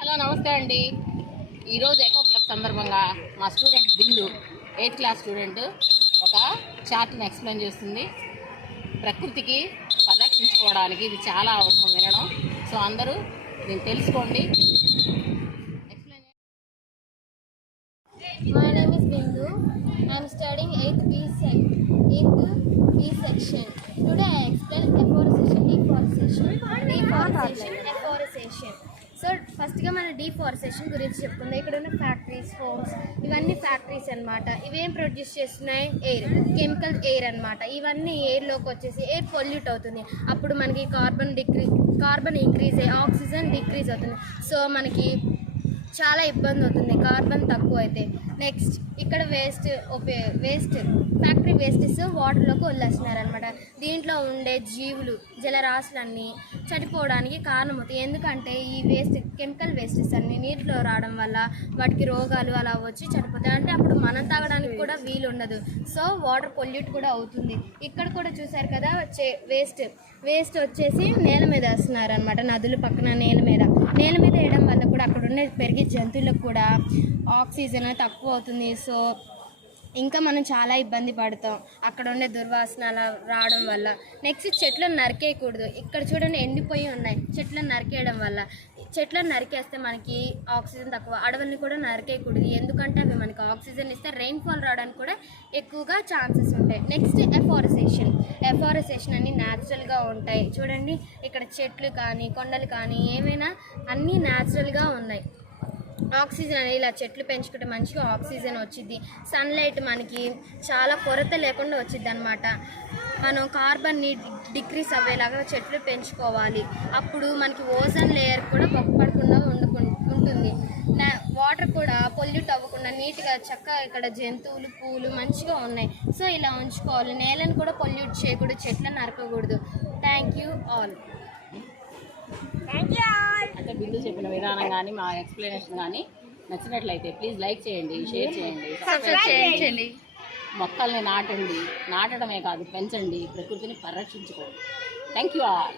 Hello నమస్తే అండి. ఈరోజు ఎకో క్లబ్ సందర్భంగా మా స్టూడెంట్ బిందు 8th క్లాస్ స్టూడెంట్ ఒక చార్ట్ని ఎక్స్ప్లెయిన్ చేస్తుంది. ప్రకృతికి పరిరక్షించుకోవడానికి ఇది చాలా అవసరం వినడం. సో అందరూ దీన్ని తెలుసుకోండి. My name is Bindu. I am studying 8th B section. Today I explain deforestation. So ఫస్ట్గా మన డీఫారెస్టేషన్ గురించి చెప్పుకుందాం. ఇక్కడ ఉన్న ఫ్యాక్టరీస్, హోమ్స్, ఇవన్నీ ఫ్యాక్టరీస్ అనమాట. ఇవేం ప్రొడ్యూస్ చేస్తున్నాయి? ఎయిర్, కెమికల్ ఎయిర్ అనమాట. ఇవన్నీ ఎయిర్లోకి వచ్చేసి ఎయిర్ పొల్యూట్ అవుతుంది. అప్పుడు మనకి కార్బన్ ఇంక్రీజ్ అయ్యి ఆక్సిజన్ డిక్రీజ్ అవుతుంది. సో మనకి చాలా ఇబ్బంది అవుతుంది కార్బన్ తక్కువ అయితే. నెక్స్ట్ ఇక్కడ వేస్ట్ ఫ్యాక్టరీ వేస్టెస్ వాటర్లోకి వదిలేస్తున్నారనమాట. దీంట్లో ఉండే జీవులు, జలరాశులన్నీ చనిపోవడానికి కారణమవుతాయి. ఎందుకంటే ఈ కెమికల్ వేస్టెస్ అన్నీ నీటిలో రావడం వల్ల వాటికి రోగాలు అలా వచ్చి చనిపోతాయి. అంటే అప్పుడు మనం తాగడానికి కూడా వీలు ఉండదు. సో వాటర్ పొల్యూట్ కూడా అవుతుంది. ఇక్కడ కూడా చూసారు కదా, వేస్ట్ వచ్చేసి నేల మీద వేస్తున్నారు అనమాట. నదుల పక్కన నేల మీద వేయడం వల్ల కూడా అక్కడ ఉండే పెరిగే జంతువులకు కూడా ఆక్సిజన్ తక్కువ అవుతుంది. సో ఇంకా మనం చాలా ఇబ్బంది పడతాం అక్కడ ఉండే దుర్వాసన రావడం వల్ల. నెక్స్ట్ చెట్లను నరికేయకూడదు. ఇక్కడ చూడండి ఎండిపోయి ఉన్నాయి. చెట్లను నరికేయడం వల్ల, చెట్లను నరికేస్తే మనకి ఆక్సిజన్ తక్కువ. అడవుల్ని కూడా నరికేయకూడదు, ఎందుకంటే అవి మనకి ఆక్సిజన్ ఇస్తే రెయిన్ఫాల్ రావడానికి కూడా ఎక్కువగా ఛాన్సెస్ ఉంటాయి. నెక్స్ట్ ఎఫారెస్టేషన్ అన్నీ న్యాచురల్గా ఉంటాయి. చూడండి ఇక్కడ చెట్లు కానీ కొండలు కానీ ఏమైనా అన్నీ న్యాచురల్గా ఉన్నాయి. ఆక్సిజన్ అనేది ఇలా చెట్లు పెంచుకుంటే మంచిగా ఆక్సిజన్ వచ్చింది. సన్లైట్ మనకి చాలా కొరత లేకుండా వచ్చింది అనమాట. మనం కార్బన్ని డిక్రీస్ అయ్యేలాగా చెట్లు పెంచుకోవాలి. అప్పుడు మనకి ఓజోన్ లేయర్ కూడా పడకుండా ఉంటుంది. వాటర్ కూడా పొల్యూట్ అవ్వకుండా నీట్గా చక్కగా ఇక్కడ జంతువులు, పూలు మంచిగా ఉన్నాయి. సో ఇలా ఉంచుకోవాలి. నేలను కూడా పొల్యూట్ చేయకూడదు, చెట్లను నరకకూడదు. Thank you all. అంటే బిందు చెప్పిన విధానం కానీ మా ఎక్స్ప్లెనేషన్ కానీ నచ్చినట్లయితే ప్లీజ్ లైక్ చేయండి, షేర్ చేయండి, సబ్స్క్రైబ్ చేయండి. మొక్కల్ని నాటడమే కాదు పెంచండి, ప్రకృతిని పరిరక్షించుకోండి. Thank you all.